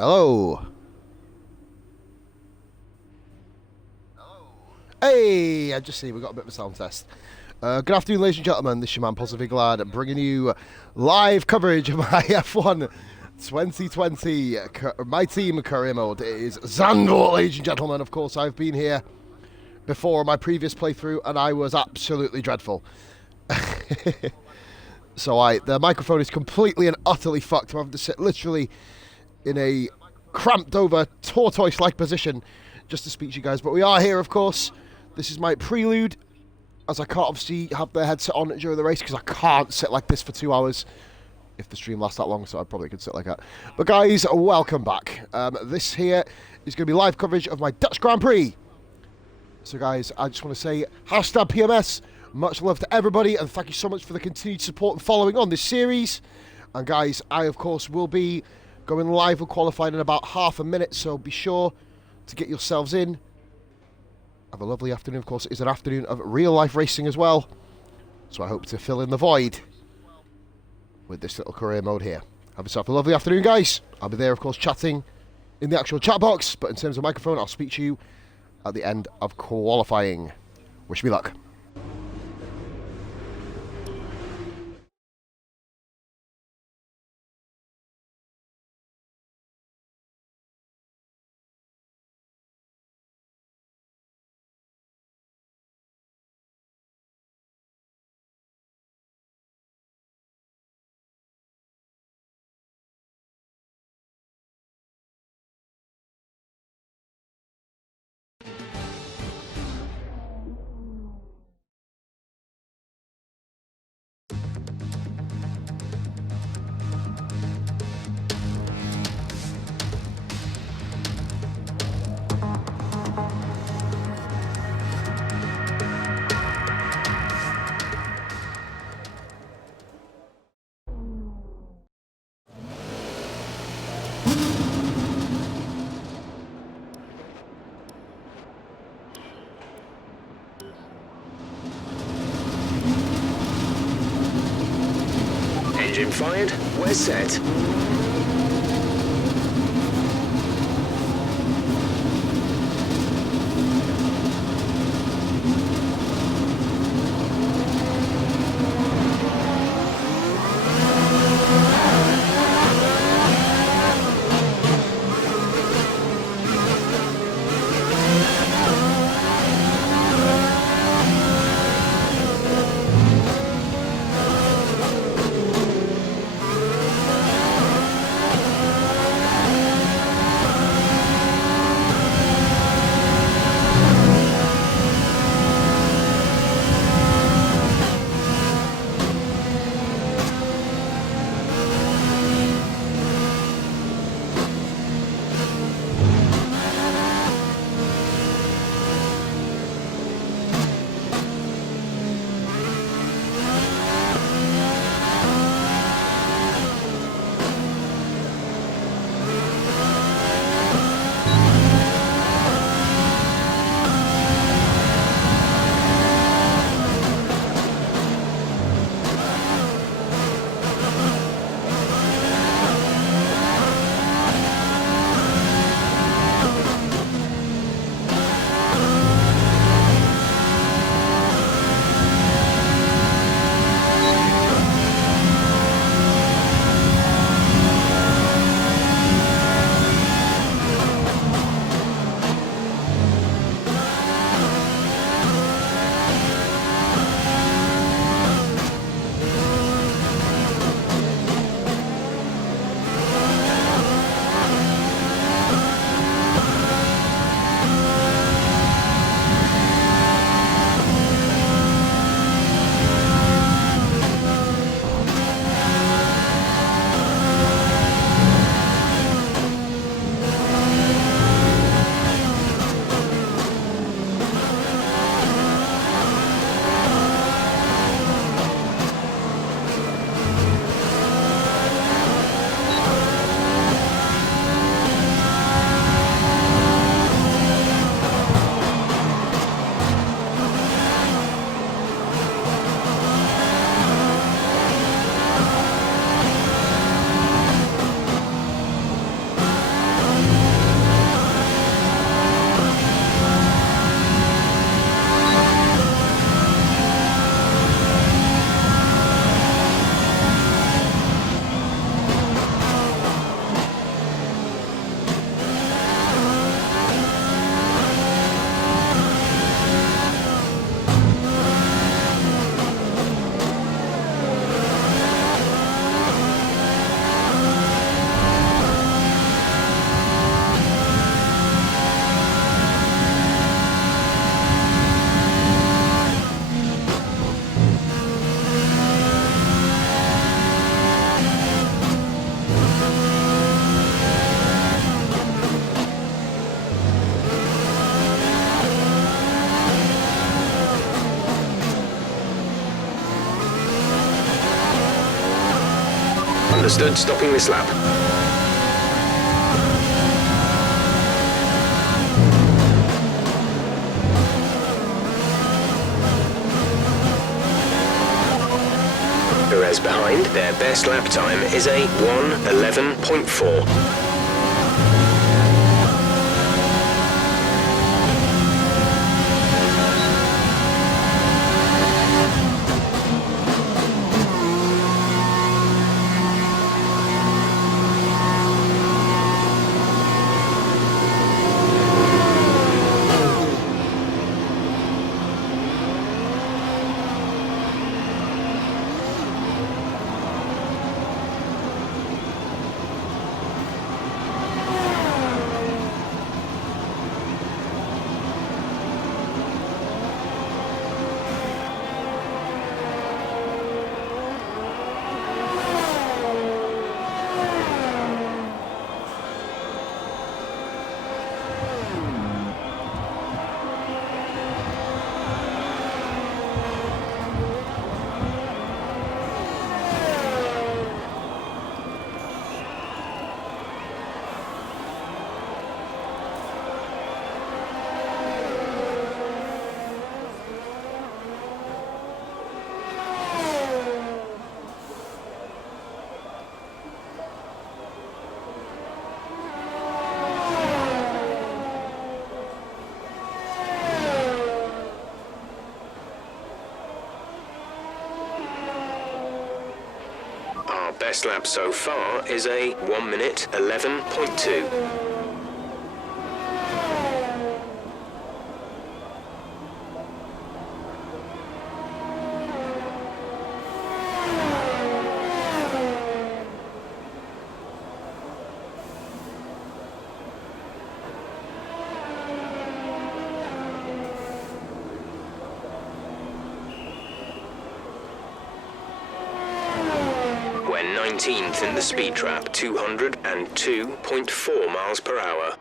Hello. Hey, I just see we got a bit of a sound test. Good afternoon, ladies and gentlemen. This is your man, Positively Glad, bringing you live coverage of my F1 2020. My team career mode is Zandvoort, ladies and gentlemen. Of course, I've been here before my previous playthrough, and I was absolutely dreadful. So the microphone is completely and utterly fucked. I'm having to sit literally in a cramped over tortoise-like position just to speak to you guys. But we are here, of course. This is my prelude, as I can't obviously have the headset on during the race because I can't sit like this for 2 hours if the stream lasts that long, so I probably could sit like that. But guys, welcome back. This here is going to be live coverage of my Dutch Grand Prix. So guys, I just want to say hashtag PMS, much love to everybody, and thank you so much for the continued support and following on this series. And guys, I of course will be going live with qualifying in about half a minute, so be sure to get yourselves in. Have a lovely afternoon. Of course, it's an afternoon of real life racing as well, so I hope to fill in the void with this little career mode here. Have yourself a lovely afternoon, guys. I'll be there, of course, chatting in the actual chat box, but in terms of microphone, I'll speak to you at the end of qualifying. Wish me luck. Engine fired, we're set. Understood, stopping this lap. Perez behind, their best lap time is a 1:11.4. Best lap so far is a 1:11.2. We're 19th in the speed trap, 202.4 miles per hour.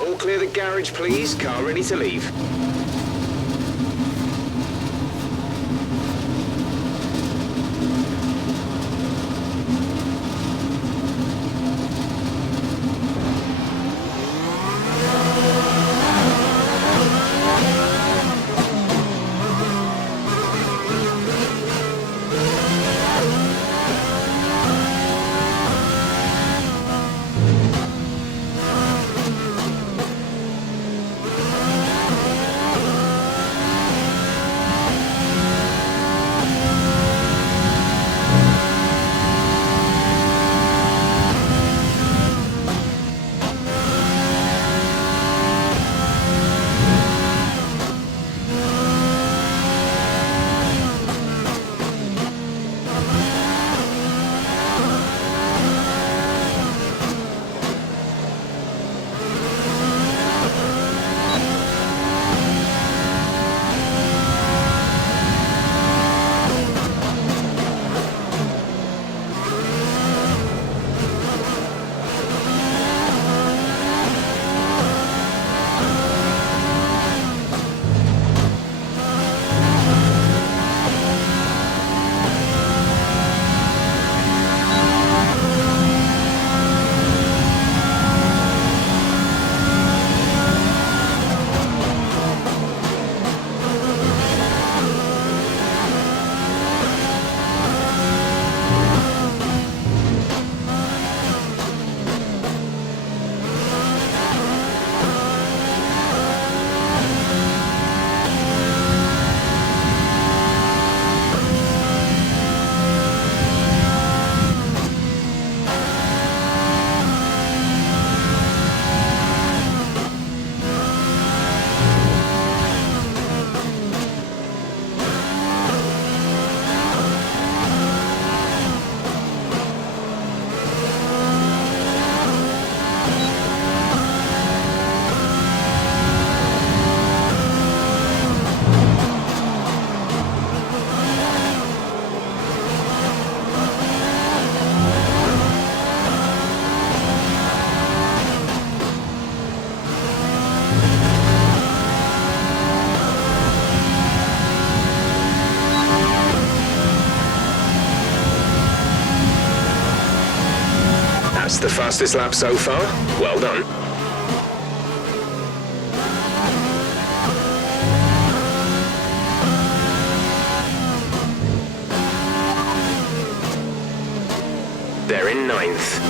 All clear the garage, please. Car ready to leave. the fastest lap so far. Well done. They're in ninth.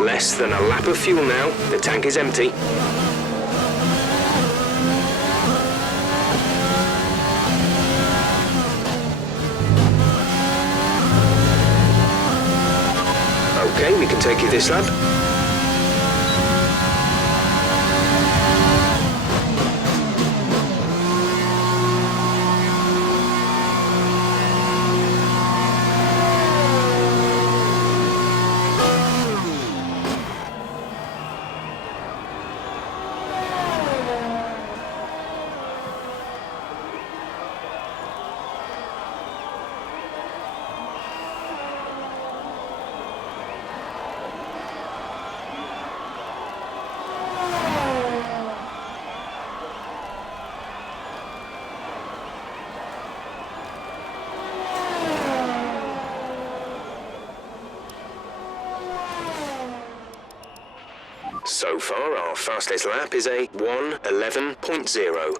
Less than a lap of fuel now. The tank is empty. Okay, we can take you this lap. So far, our fastest lap is a 1:11.0.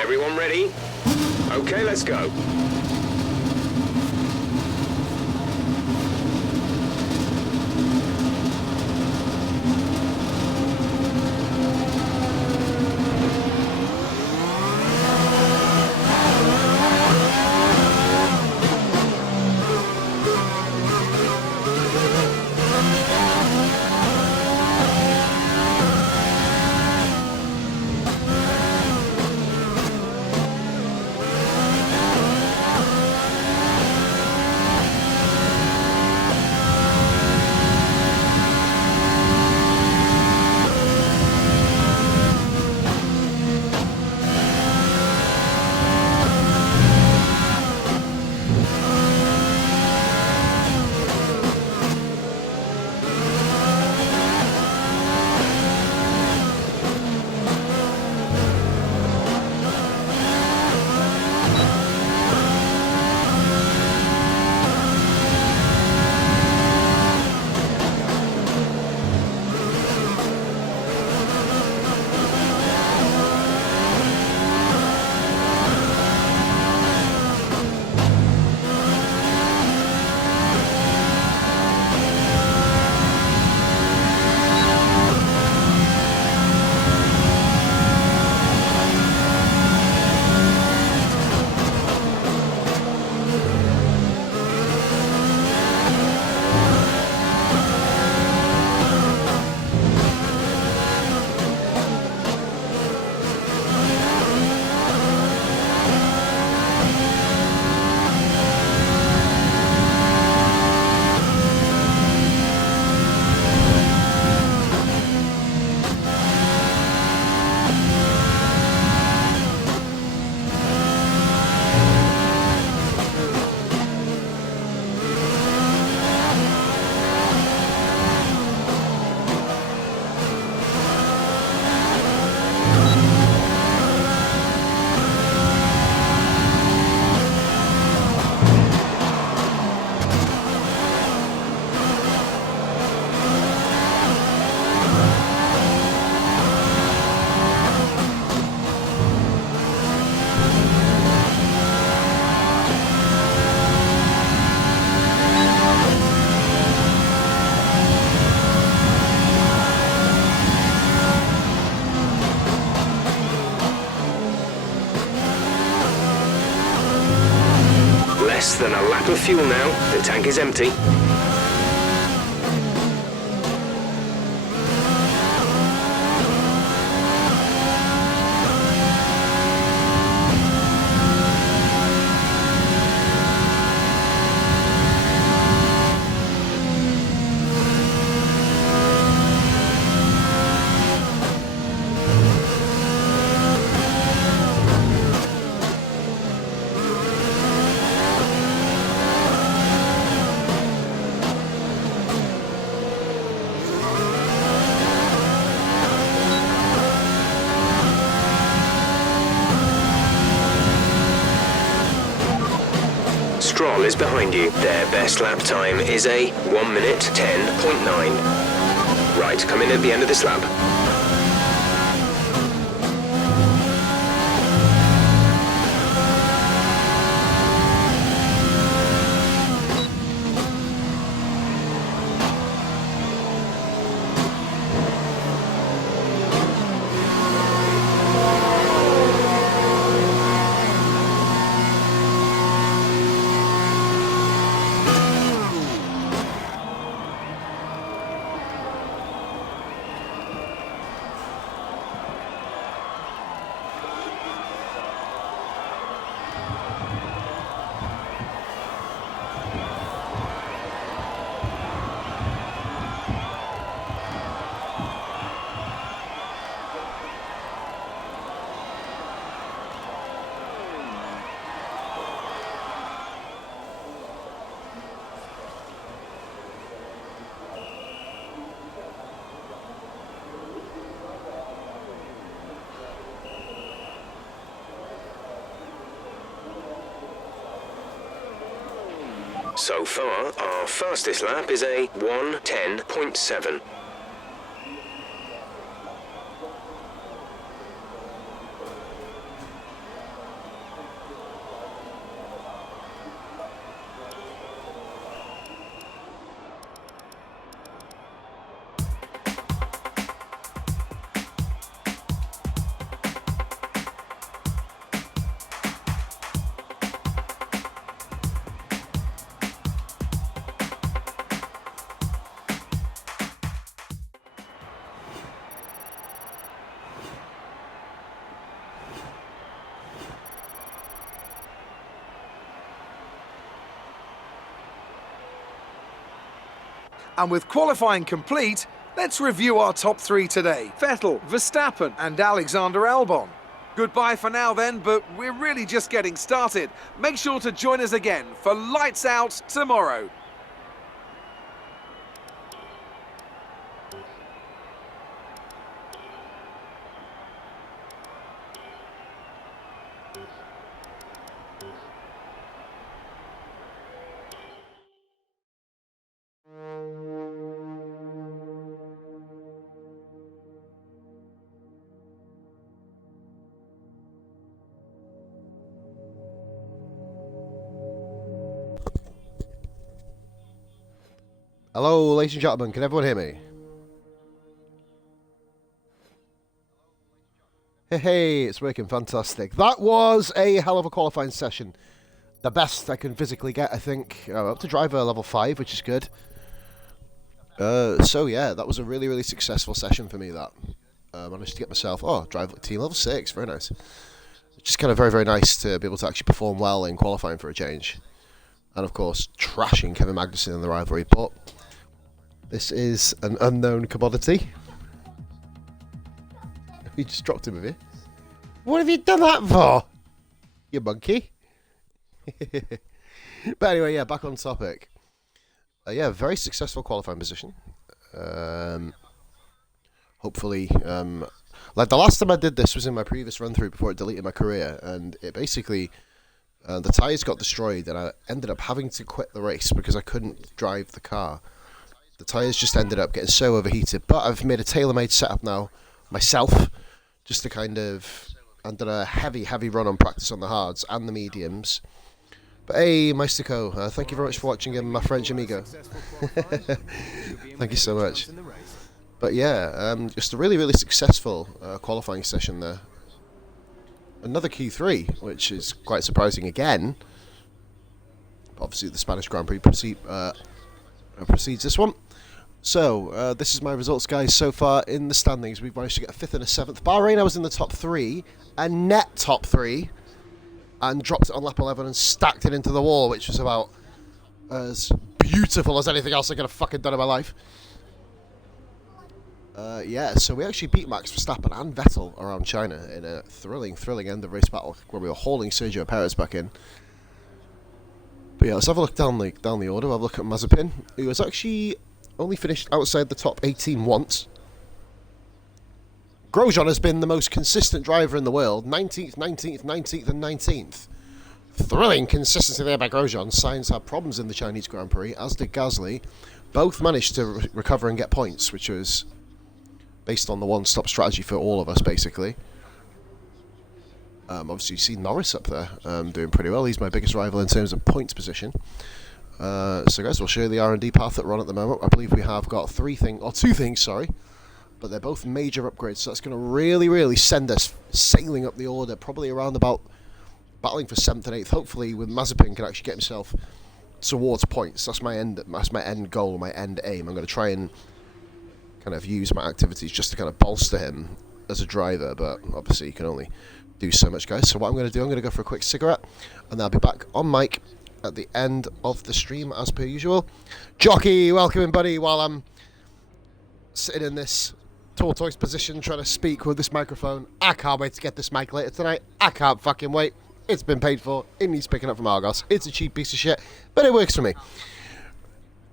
Everyone ready? Okay, let's go. Less than a lap of fuel now. The tank is empty. Stroll is behind you. Their best lap time is a 1 minute 10.9. Right, come in at the end of this lap. So far, our fastest lap is a 1:10.7. And with qualifying complete, let's review our top three today. Vettel, Verstappen and Alexander Albon. Goodbye for now then, but we're really just getting started. Make sure to join us again for Lights Out tomorrow. Hello, ladies and gentlemen, can everyone hear me? Hey, it's working fantastic. That was a hell of a qualifying session. The best I can physically get, I think. Up to driver level 5, which is good. So yeah, that was a really, really successful session for me, that. Managed to get myself, driver team level 6, very nice. Just kind of very, very nice to be able to actually perform well in qualifying for a change. And of course, trashing Kevin Magnussen in the rivalry, but this is an unknown commodity. You just dropped him, have you? What have you done that for? You monkey. But anyway, yeah, back on topic. Yeah, very successful qualifying position. Hopefully, like the last time I did this was in my previous run through before it deleted my career, and it basically the tyres got destroyed, and I ended up having to quit the race because I couldn't drive the car. The tyres just ended up getting so overheated, but I've made a tailor-made setup now myself, just to kind of, and done a heavy run on practice on the hards and the mediums. But hey, Meistico, thank you very much for watching, my French amigo. Thank you so much. But yeah, just a really, really successful qualifying session there. Another Q3, which is quite surprising again. Obviously, the Spanish Grand Prix precedes this one. So, this is my results, guys. So far in the standings, we've managed to get a 5th and a 7th. Bahrain, I was in the top 3, a net top 3, and dropped it on lap 11 and stacked it into the wall, which was about as beautiful as anything else I could have fucking done in my life. Yeah, so we actually beat Max Verstappen and Vettel around China in a thrilling end of race battle where we were hauling Sergio Perez back in. But yeah, let's have a look down the order. I'll look at Mazepin, who has actually only finished outside the top 18 once. Grosjean has been the most consistent driver in the world, 19th, 19th, 19th and 19th. Thrilling consistency there by Grosjean. Sainz had problems in the Chinese Grand Prix, as did Gasly. Both managed to recover and get points, which was based on the one-stop strategy for all of us, basically. Obviously, you see Norris up there doing pretty well. He's my biggest rival in terms of points position. So, guys, we'll show you the R&D path that we're on at the moment. I believe we have got two things, but they're both major upgrades. So that's going to really send us sailing up the order, probably around about battling for 7th and 8th. Hopefully, with Mazepin can actually get himself towards points. That's my end goal, my end aim. I'm going to try and kind of use my activities just to kind of bolster him as a driver, but obviously you can only do so much, guys. So what I'm going to do, I'm going to go for a quick cigarette, and then I'll be back on mic at the end of the stream as per usual. Jockey, welcome in, buddy, while I'm sitting in this tortoise position trying to speak with this microphone. I can't wait to get this mic later tonight. I can't fucking wait. It's been paid for. It needs picking up from Argos. It's a cheap piece of shit, but it works for me.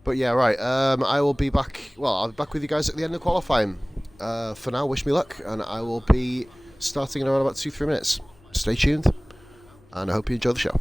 But yeah, right, I will be back, I'll be back with you guys at the end of qualifying. For now, wish me luck, and I will be starting in around about 2-3 minutes. Stay tuned, and I hope you enjoy the show.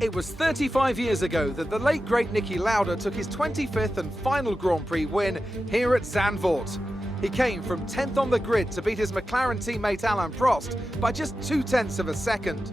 It was 35 years ago that the late great Niki Lauda took his 25th and final Grand Prix win here at Zandvoort. He came from 10th on the grid to beat his McLaren teammate Alain Prost by just 0.2 of a second.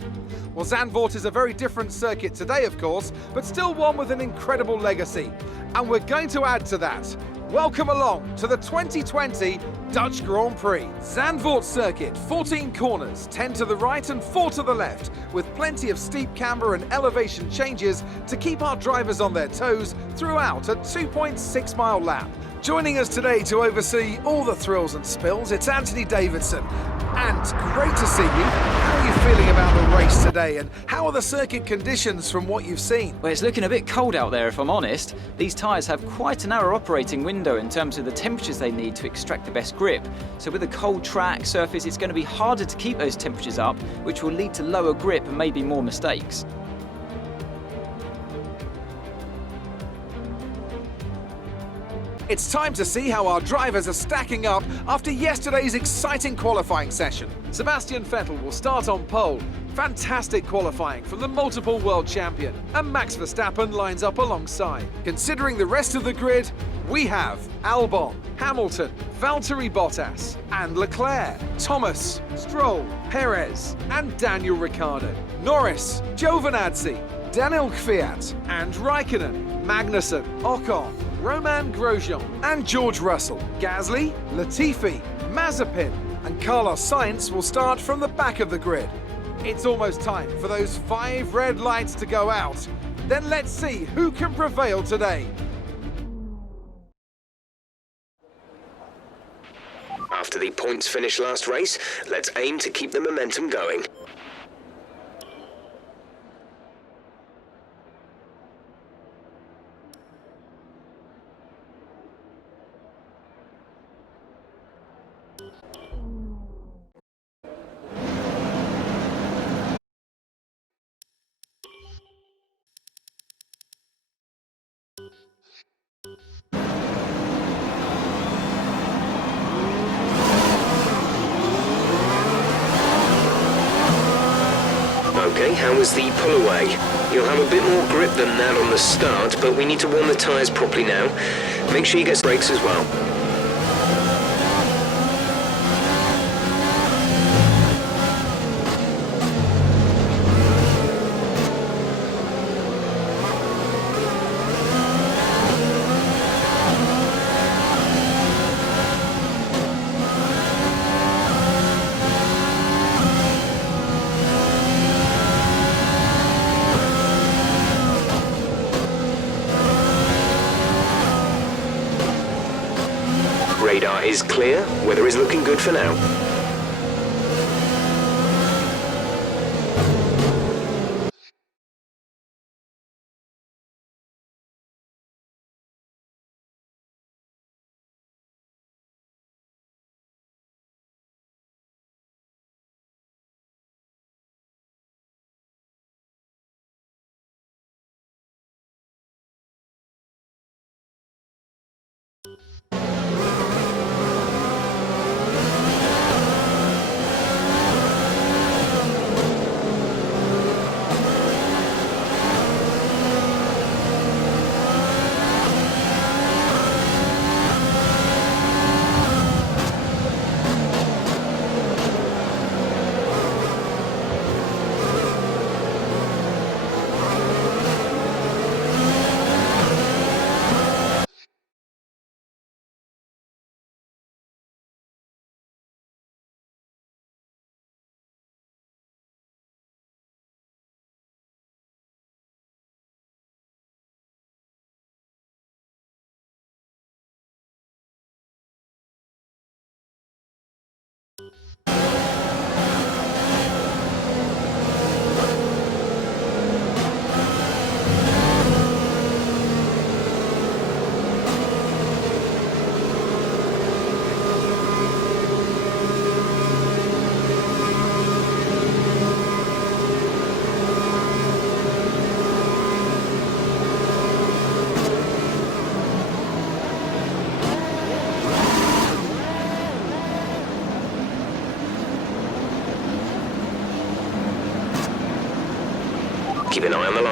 Well, Zandvoort is a very different circuit today, of course, but still one with an incredible legacy. And we're going to add to that. Welcome along to the 2020 Dutch Grand Prix. Zandvoort circuit, 14 corners, 10 to the right and 4 to the left, with plenty of steep camber and elevation changes to keep our drivers on their toes throughout a 2.6 mile lap. Joining us today to oversee all the thrills and spills, it's Anthony Davidson. And great to see you. How are you feeling about the race today, and how are the circuit conditions from what you've seen? Well, it's looking a bit cold out there, if I'm honest. These tyres have quite a narrow operating window in terms of the temperatures they need to extract the best grip. So with a cold track surface, it's going to be harder to keep those temperatures up, which will lead to lower grip and maybe more mistakes. It's time to see how our drivers are stacking up after yesterday's exciting qualifying session. Sebastian Vettel will start on pole. Fantastic qualifying from the multiple world champion. And Max Verstappen lines up alongside. Considering the rest of the grid, we have Albon, Hamilton, Valtteri Bottas, and Leclerc, Thomas, Stroll, Perez, and Daniel Ricciardo, Norris, Giovinazzi, Daniel Kvyat, and Raikkonen, Magnussen, Ocon, Romain Grosjean, and George Russell. Gasly, Latifi, Mazepin, and Carlos Sainz will start from the back of the grid. It's almost time for those 5 red lights to go out. Then let's see who can prevail today. After the points finish last race, let's aim to keep the momentum going. Okay, how was the pull away? You'll have a bit more grip than that on the start, but we need to warm the tyres properly now. Make sure you get brakes as well. Radar is clear, weather is looking good for now.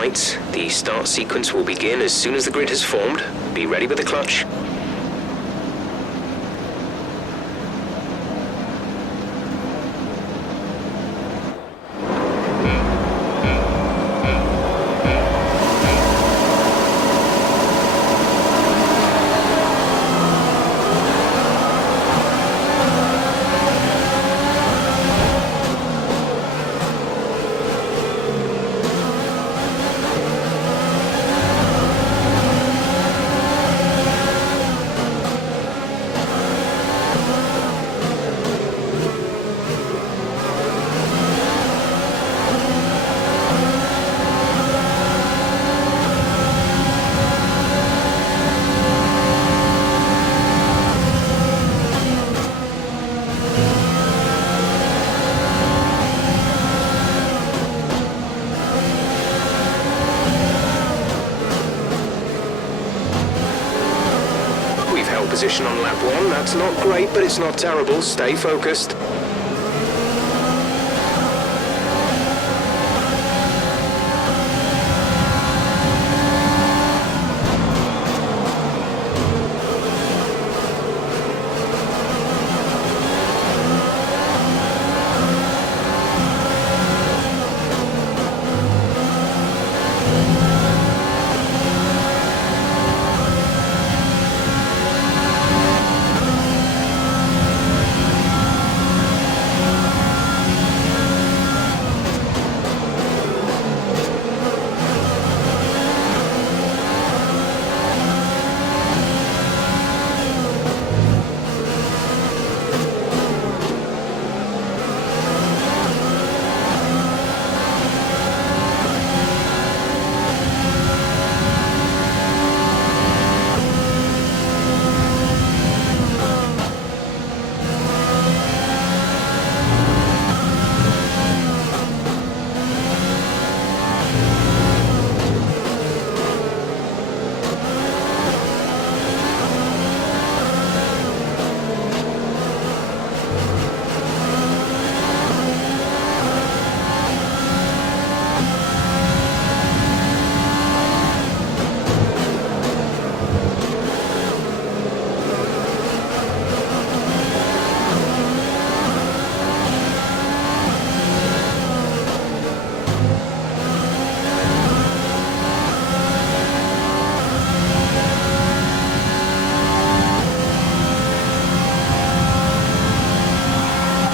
lights. The start sequence will begin as soon as the grid has formed. Be ready with the clutch. Position on lap 1, that's not great, but it's not terrible. Stay focused.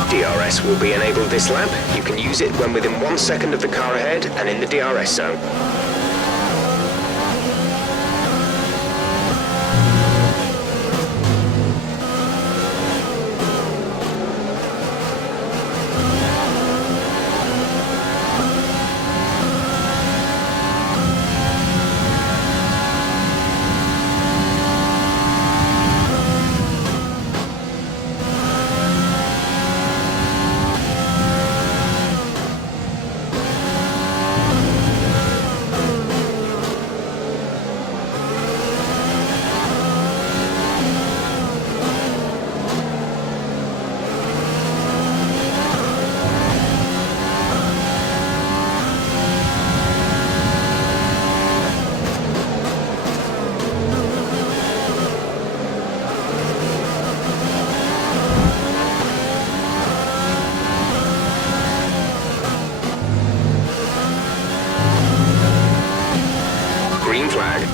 DRS will be enabled this lap. You can use it when within 1 second of the car ahead and in the DRS zone. Green flag.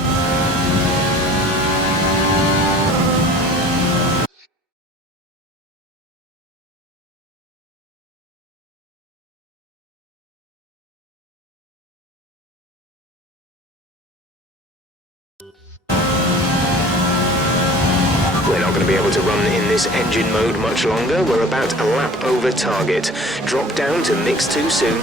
We're not going to be able to run in this engine mode much longer. We're about a lap over target. Drop down to mix 2 soon.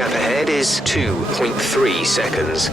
gap ahead is 2.3 seconds.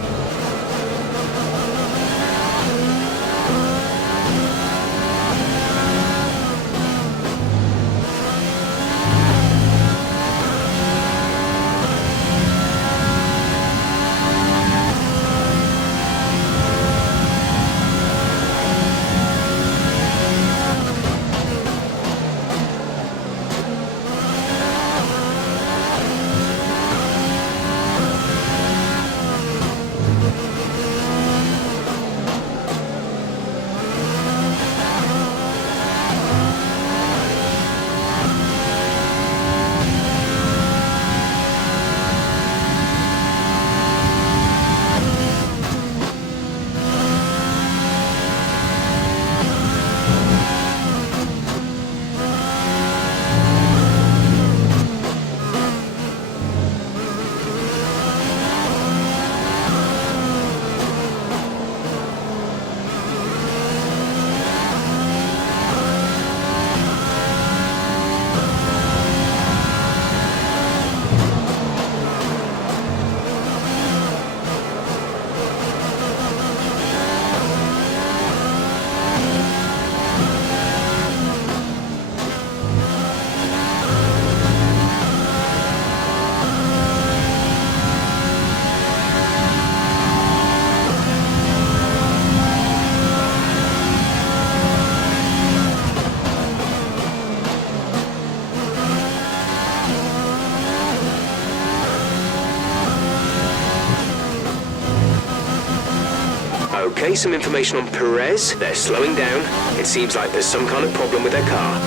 Okay, some information on Perez. They're slowing down. It seems like there's some kind of problem with their car.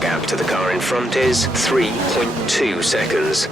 Gap to the car in front is 3.2 seconds.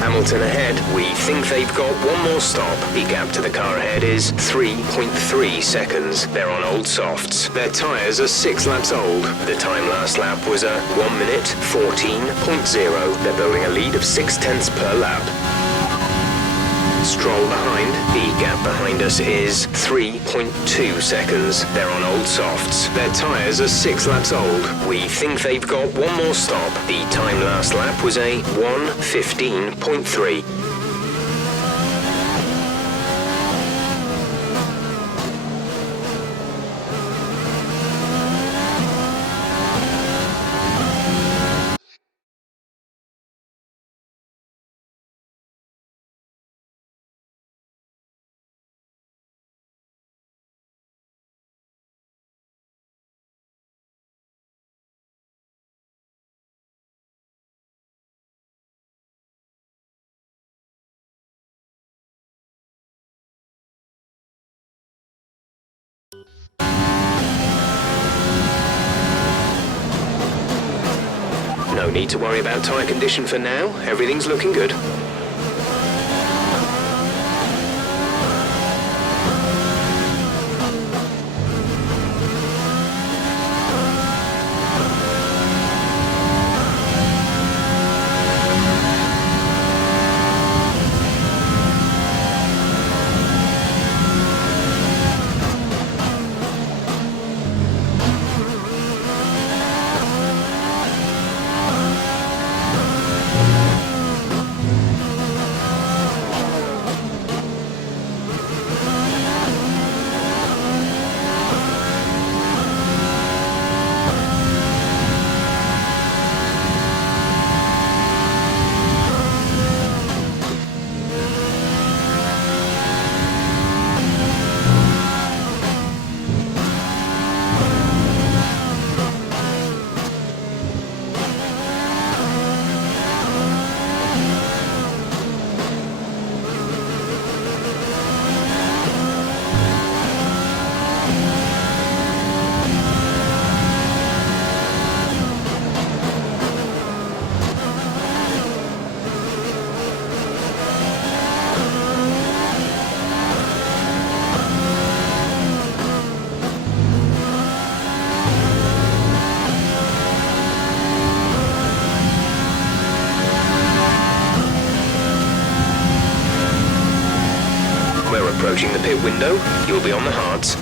Hamilton ahead. We think they've got one more stop. The gap to the car ahead is 3.3 seconds. They're on old softs. Their tyres are 6 laps old. The time last lap was a 1 minute 14.0. They're building a lead of 0.6 per lap. Stroll behind. The gap behind us is 3.2 seconds. They're on old softs. Their tyres are 6 laps old. We think they've got one more stop. The time last lap was a 1:15.3. No need to worry about tyre condition for now. Everything's looking good. approaching the pit window. You'll be on the hards.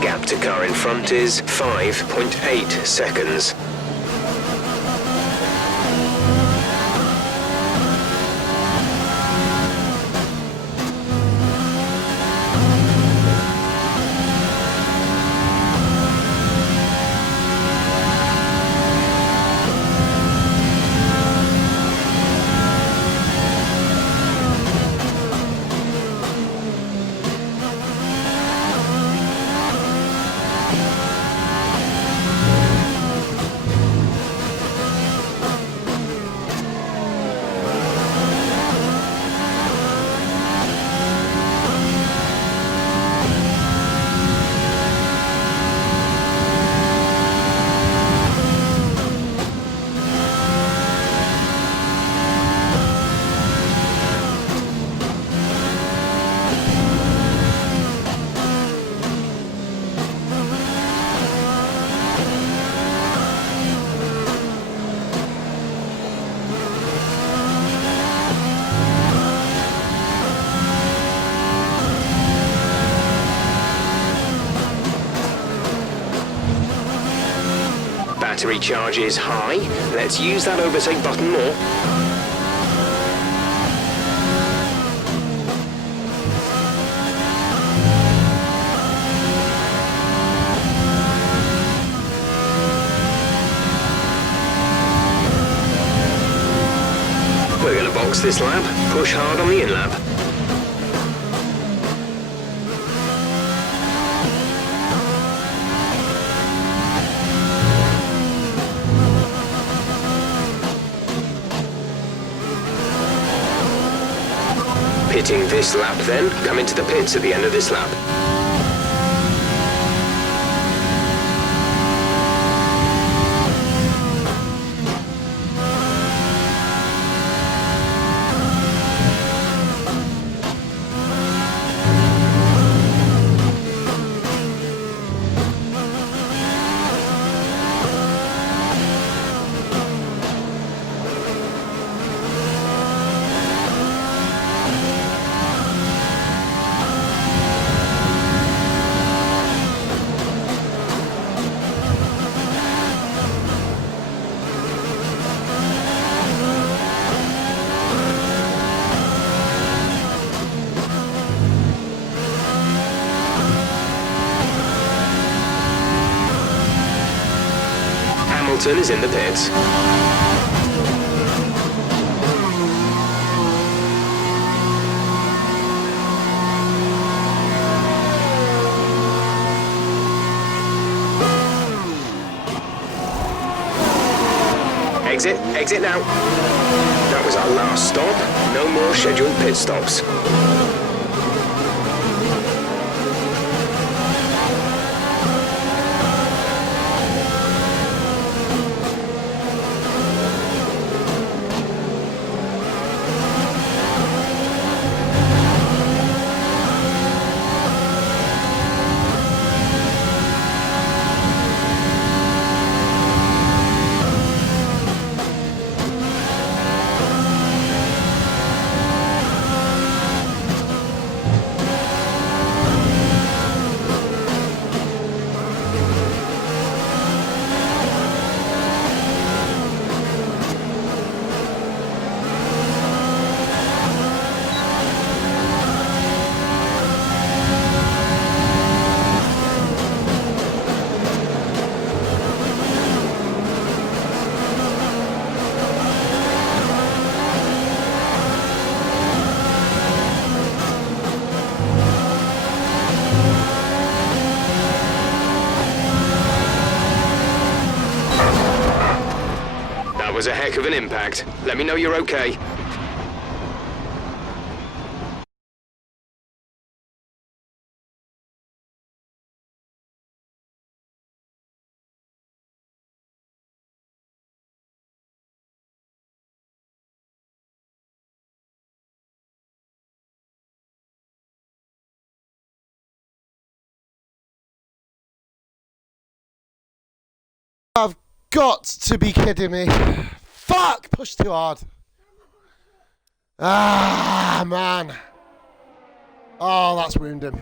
Gap to car in front is 5.8 seconds. Battery charge is high. Let's use that overtake button more. We're going to box this lap. Push hard on the in-lap. Pitting this lap then, come into the pits at the end of this lap. Hamilton is in the pits. Exit now. That was our last stop. No more scheduled pit stops. That was a heck of an impact. Let me know you're okay. I've got to be kidding me. Fuck! Pushed too hard. Ah, man. Oh, that's wounding.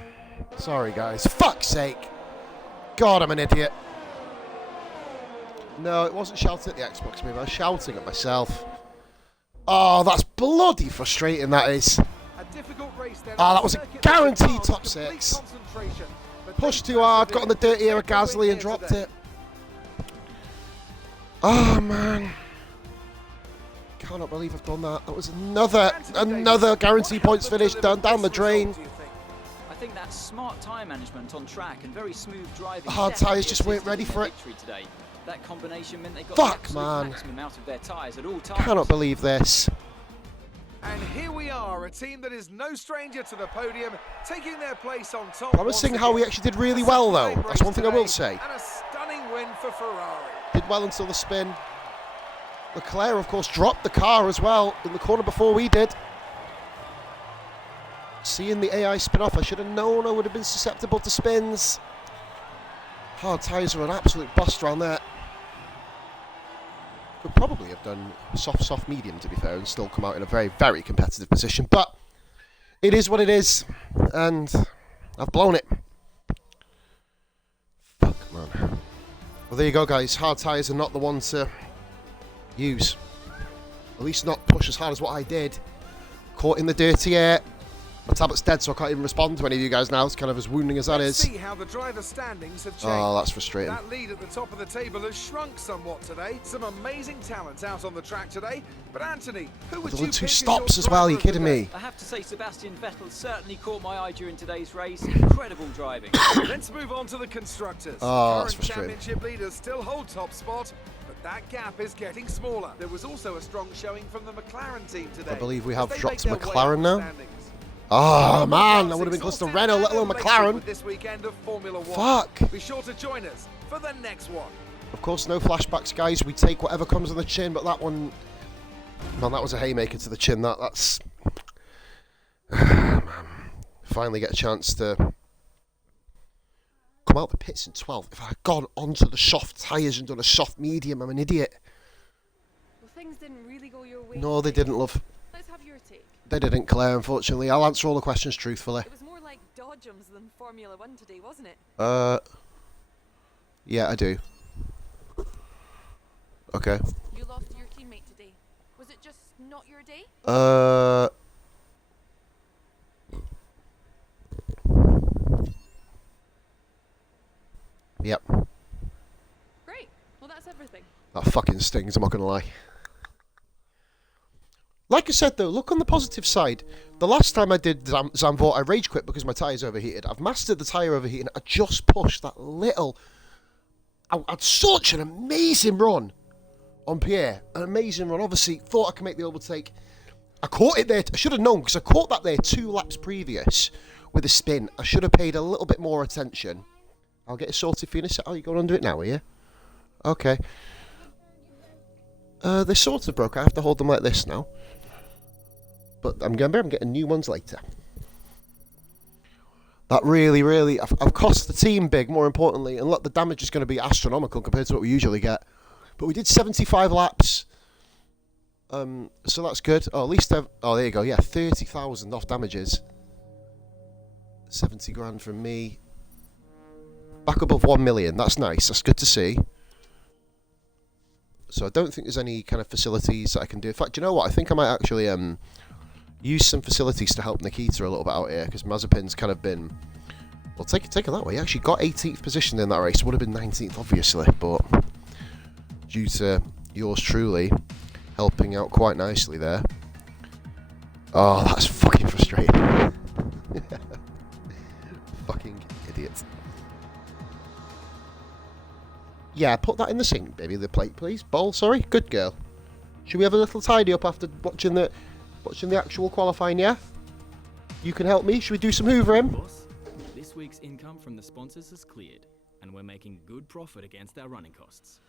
Sorry, guys. Fuck's sake. God, I'm an idiot. No, it wasn't shouting at the Xbox maybe. I was shouting at myself. Oh, that's bloody frustrating, that is. Ah, that was a guaranteed top 6. Pushed too hard, got on the dirty air of Gasly and dropped it. Oh, man. Cannot believe I've done that. That was another guaranteed points finish down the drain. I think that's smart tyre management on track and very smooth driving. The hard tyres just weren't ready for it. Today. That combination meant they got Fuck, man. maximum out of their tyres at all times. Cannot believe this. And here we are, a team that is no stranger to the podium, taking their place on top. Promising how we actually did really well, though. That's one thing I will say. And a stunning win for Ferrari. Did well until the spin. Leclerc, of course, dropped the car as well in the corner before we did. Seeing the AI spin off, I should have known I would have been susceptible to spins. Hard tyres are an absolute bust around there. Could probably have done soft, medium, to be fair, and still come out in a very, very competitive position. But it is what it is, and I've blown it. Fuck, man. Well, there you go, guys. Hard tyres are not the one to use. At least not push as hard as what I did. Caught in the dirty air. My tablet's dead, so I can't even respond to any of you guys now. It's kind of as wounding as that is. See how the driver standings have changed. Oh, that's frustrating. That lead at the top of the table has shrunk somewhat today. Some amazing talent out on the track today. But Anthony, who would There you were 2 pick as stops your as well. Are you driver of kidding the me? day? I have to say, Sebastian Vettel certainly caught my eye during today's race. Incredible driving. Let's move on to the constructors. Oh, that's Current frustrating. championship leaders still hold top spot, but that gap is getting smaller. There was also a strong showing from the McLaren team today. I believe we as have they dropped make their way McLaren up now. the standings. Oh, man. I would have been close to Renault, let alone McLaren. This weekend of Formula 1. Fuck. Be sure to join us for the next one. Of course, no flashbacks, guys. We take whatever comes on the chin, but that one... Man, that was a haymaker to the chin. That's... Man. Finally get a chance to come out the pits in 12th. If I had gone onto the soft tyres and done a soft medium, I'm an idiot. Well, things didn't really go your way. No, they didn't, love. Let's have your take. They didn't, Claire, unfortunately. I'll answer all the questions truthfully. It was more like Dodgems than Formula 1 today, wasn't it? Yeah, I do. Okay. You lost to your teammate today. Was it just not your day? Yep. Great. Well, that's everything. That fucking stings, I'm not gonna lie. Like I said though, look on the positive side. The last time I did Zandvoort, I rage quit because my tyres overheated. I've mastered the tyre overheating. I just pushed that little... I had such an amazing run on Pierre. An amazing run. Obviously, thought I could make the overtake. I caught it there. I should have known because I caught that there 2 laps previous with a spin. I should have paid a little bit more attention. I'll get it sorted for you in a sec. Oh, you're going under it now, are you? Okay. They sort of broke. I have to hold them like this now. But I'm getting new ones later. That really, I've cost the team big, more importantly, and look, the damage is going to be astronomical compared to what we usually get. But we did 75 laps, so that's good. Oh, at least oh, there you go. Yeah, 30,000 off damages. 70 grand from me. Back above 1 million. That's nice. That's good to see. So I don't think there's any kind of facilities that I can do. In fact, you know what? I think I might actually use some facilities to help Nikita a little bit out here, because Mazepin's kind of been... Well, take it that way. He actually got 18th position in that race. Would have been 19th, obviously, but due to yours truly helping out quite nicely there. Oh, that's fucking frustrating. Fucking idiot. Yeah, put that in the sink, baby. The plate, please. Bowl, sorry. Good girl. Should we have a little tidy up after watching the actual qualifying, yeah? You can help me. Should we do some hoovering? Boss, this week's income from the sponsors has cleared, and we're making good profit against our running costs.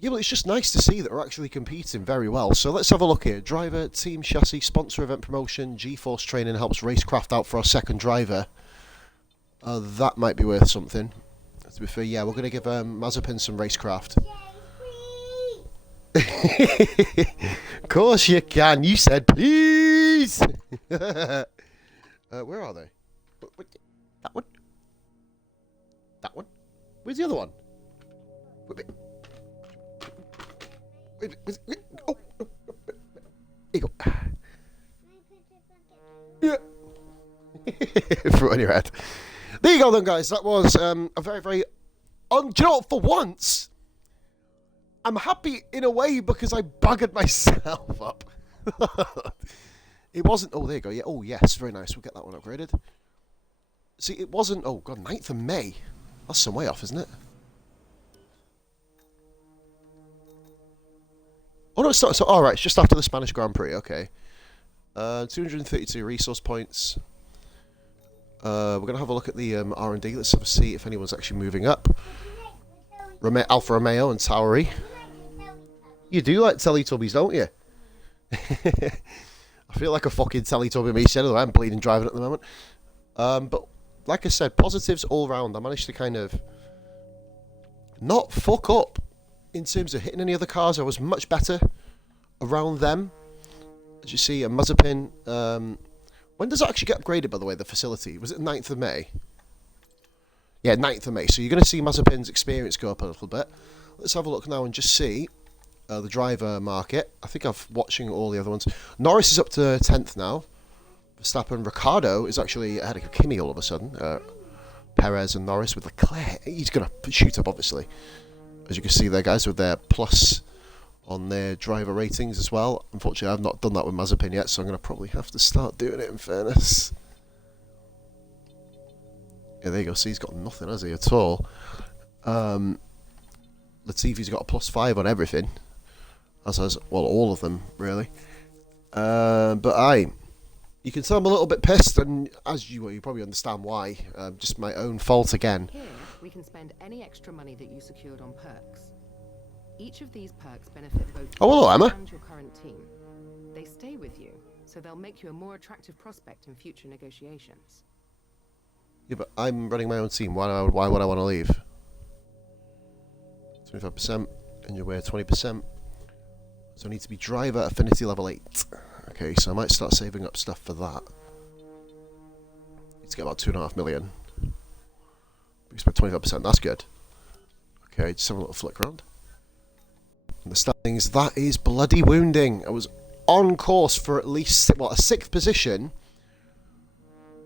Yeah, well, it's just nice to see that we're actually competing very well. So let's have a look here. Driver, team chassis, sponsor event promotion, G-Force training helps racecraft out for our second driver. That might be worth something. To be fair, yeah, we're going to give Mazepin some racecraft. Of course you can. You said please. Where are they? That one? That one? Where's the other one? Oh, here you go. Yeah. Throw it on your head. There you go then, guys. That was a very, very... do you know what? For once, I'm happy in a way because I buggered myself up. It wasn't... Oh, there you go. Yeah. Oh, yes. Very nice. We'll get that one upgraded. See, it wasn't... Oh, God. 9th of May. That's some way off, isn't it? Oh, no, it's not. So, all right. It's just after the Spanish Grand Prix. Okay. 232 resource points. We're going to have a look at the R&D. Let's have a see if anyone's actually moving up. Alfa Romeo and Tauri. You do like Teletubbies, don't you? I feel like a fucking Teletubby myself. I'm bleeding driving at the moment. But like I said, positives all round. I managed to kind of not fuck up in terms of hitting any other cars. I was much better around them. As you see, a Mazepin... when does it actually get upgraded, by the way, the facility? Was it 9th of May? Yeah, 9th of May. So you're going to see Mazepin's experience go up a little bit. Let's have a look now and just see the driver market. I think I'm watching all the other ones. Norris is up to 10th now. Verstappen. Ricciardo is actually ahead of Kimi all of a sudden. Perez and Norris with Leclerc. He's going to shoot up, obviously. As you can see there, guys, with their plus on their driver ratings as well. Unfortunately, I've not done that with Mazepin yet, so I'm going to probably have to start doing it in fairness. Yeah, there you go. See, he's got nothing, has he, at all? Latifi's got a +5 on everything. As has, well, all of them, really. But you can tell I'm a little bit pissed, and as you probably understand why. Just my own fault again. Here, we can spend any extra money that you secured on perks. Each of these perks benefit both hello, Emma. and your current team. They stay with you, so they'll make you a more attractive prospect in future negotiations. Yeah, but I'm running my own team. Why would I want to leave? 25%, and you wear 20%. So I need to be driver affinity level 8. Okay, so I might start saving up stuff for that. Need to get about 2.5 million. We spent 25%, that's good. Okay, just have a little flick around. And the standings, that is bloody wounding. I was on course for at least, what, a 6th position.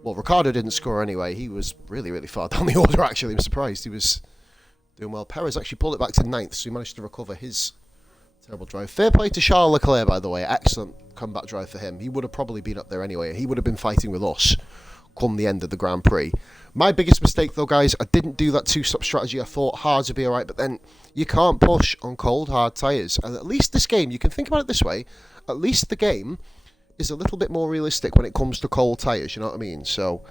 Well, Ricciardo didn't score anyway. He was really, really far down the order, actually. I'm surprised. He was doing well. Perez actually pulled it back to 9th, so he managed to recover his terrible drive. Fair play to Charles Leclerc, by the way. Excellent comeback drive for him. He would have probably been up there anyway. He would have been fighting with us come the end of the Grand Prix. My biggest mistake, though, guys, I didn't do that 2-stop strategy. I thought hards would be alright, but then you can't push on cold, hard tyres. And at least this game, you can think about it this way, at least the game is a little bit more realistic when it comes to cold tyres, you know what I mean? So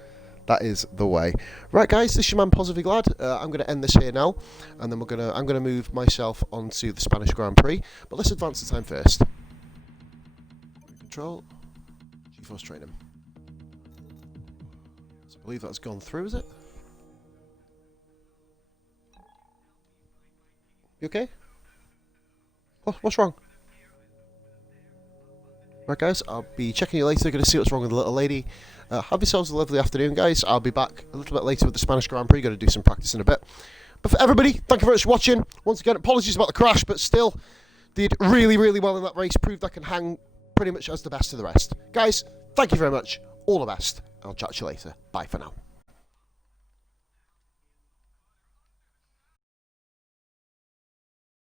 that is the way. Right, guys, this is your man Positively Glad. I'm going to end this here now, and then I'm going to move myself onto the Spanish Grand Prix. But let's advance the time first. Control, G-Force training. So I believe that's gone through, is it? You okay? Oh, what's wrong? Right, guys, I'll be checking you later. Going to see what's wrong with the little lady. Have yourselves a lovely afternoon, guys. I'll be back a little bit later with the Spanish Grand Prix. Going to do some practice in a bit. But for everybody, thank you very much for watching. Once again, apologies about the crash, but still did really, really well in that race. Proved I can hang pretty much as the best of the rest. Guys, thank you very much. All the best. I'll chat to you later. Bye for now.